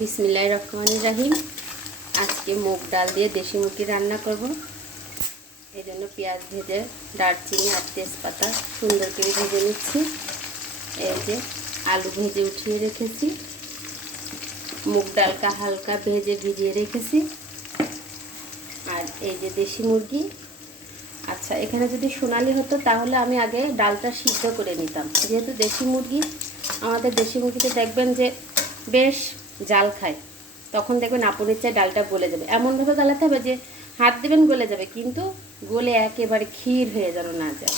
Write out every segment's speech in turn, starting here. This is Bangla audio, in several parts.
বিসমিল্লাহির রহমানির রহিম। আজকে মুগ ডাল দিয়ে দেশি মুরগি রান্না করব। এই জন্য পেঁয়াজ ভেজে দারচিনি আর তেজপাতা সুন্দর করে ভেজে নিচ্ছি। এই যে আলু ভেজে উঠিয়ে রেখেছি, মুগ ডালটা হালকা ভেজে ভিজিয়ে রেখেছি, আর এই যে দেশি মুরগি। আচ্ছা, এখানে যদি সোনালি হতো তাহলে আমি আগে ডালটা সিদ্ধ করে নিতাম। যেহেতু দেশি মুরগি, আমাদের দেশি মুরগিতে দেখবেন যে বেশ জাল খায়, তখন দেখবেন আপুরের চাই ডালটা গলে যাবে। এমনভাবে গালাতে হবে যে হাত দেবেন গলে যাবে, কিন্তু গলে একেবারে ক্ষীর হয়ে যেন না যায়,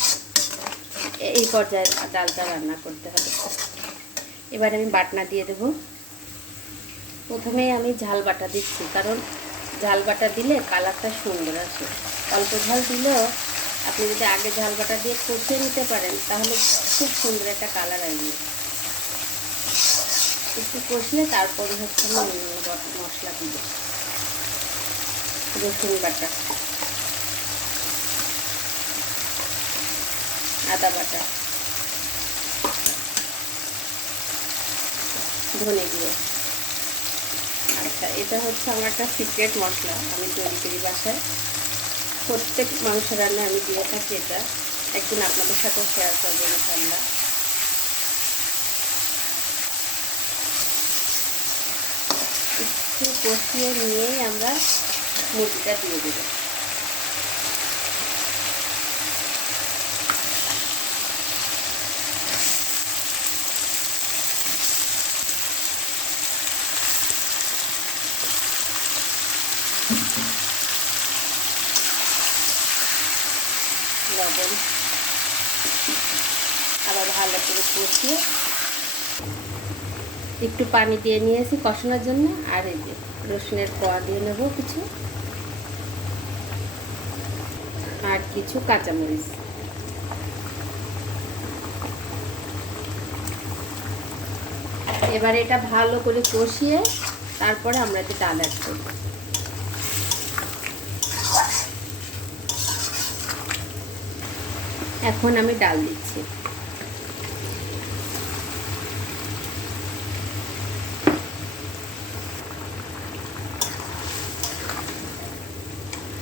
এই পর্যায়ে ডালটা রান্না করতে হবে। এবার আমি বাটনা দিয়ে দেব। প্রথমেই আমি ঝাল বাটা দিচ্ছি, কারণ ঝাল বাটা দিলে কালারটা সুন্দর আসে। অল্প ঝাল দিলেও আপনি যদি আগে ঝাল বাটা দিয়ে কষিয়ে নিতে পারেন তাহলে খুব সুন্দর একটা কালার আসবে। একটু কষিয়ে তারপরে হচ্ছে আমি মশলা দিব। রসুন বাটা, আদা বাটা, ধনে গুঁড়ো। আচ্ছা, এটা হচ্ছে আমার একটা সিক্রেট মশলা, আমি তৈরি করি বাসায়। প্রত্যেক মাংস রান্নায় আমি দিয়ে থাকি এটা। একদিন আপনাদের সাথে শেয়ার করবো ইনশাআল্লাহ। একটু কষিয়ে নিয়েই আমরা মুরগিটা দিয়ে দেবো। লবণ, আবার ভালো করে কষিয়ে একটু পানি দিয়ে নিয়েছি কষানোর জন্য। আর এই যে রসুনের কোয়া দিয়ে নেব কিছু, আর কিছু কাঁচামরিচ। এবার এটা ভালো করে কষিয়ে তারপরে আমরা এটা ডাল অ্যাড করব। এখন আমি ডাল দিচ্ছি।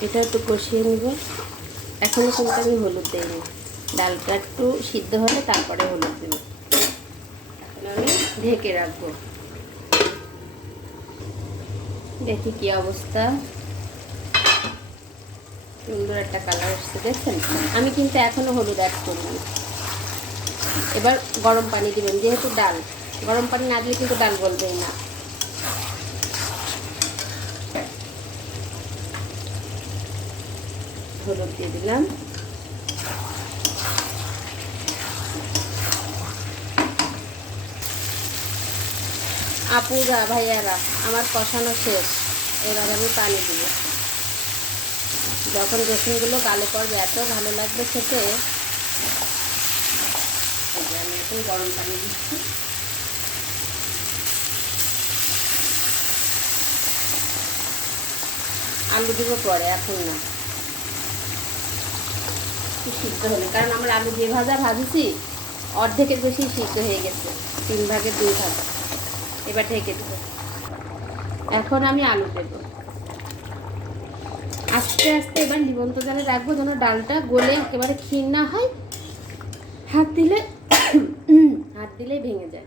এটা একটু কষিয়ে নিব। এখনও কিন্তু আমি হলুদ দিইনি, ডালটা একটু সিদ্ধ হলে তারপরে হলুদ দেব। এখন আমি ঢেকে রাখবো। দেখি কি অবস্থা, সুন্দর একটা কালার আসছে, দেখছেন? আমি কিন্তু এখনো হলুদ অ্যাড করিনি। এবার গরম পানি দিবেন, যেহেতু ডাল, গরম পানি না দিলে কিন্তু ডাল গলবেই না। হলুদ দিয়ে দিলাম। আপুরা ভাইয়ারা, আমার কষানো শেষ। এবার আমি পানি দিব। যখন রসুনগুলো গালে পড়বে এত ভালো লাগবে খেতে। আমি এখন গরম পানি দিচ্ছি। আলু দিব পরে, এখন না, সিদ্ধ হলে, কারণ আমরা আলু যে ভাজেছি অর্ধেকের বেশি সিদ্ধ হয়ে গেছে, 3 ভাগের 2 ভাগ। এবার ঢেকে দেব। এখন আমি আলু দেব আস্তে আস্তে। এবার নিবন্ত জালে রাখবো যেন ডালটা গলে একেবারে ক্ষীণ না হয়। হাত দিলেই ভেঙে যায়।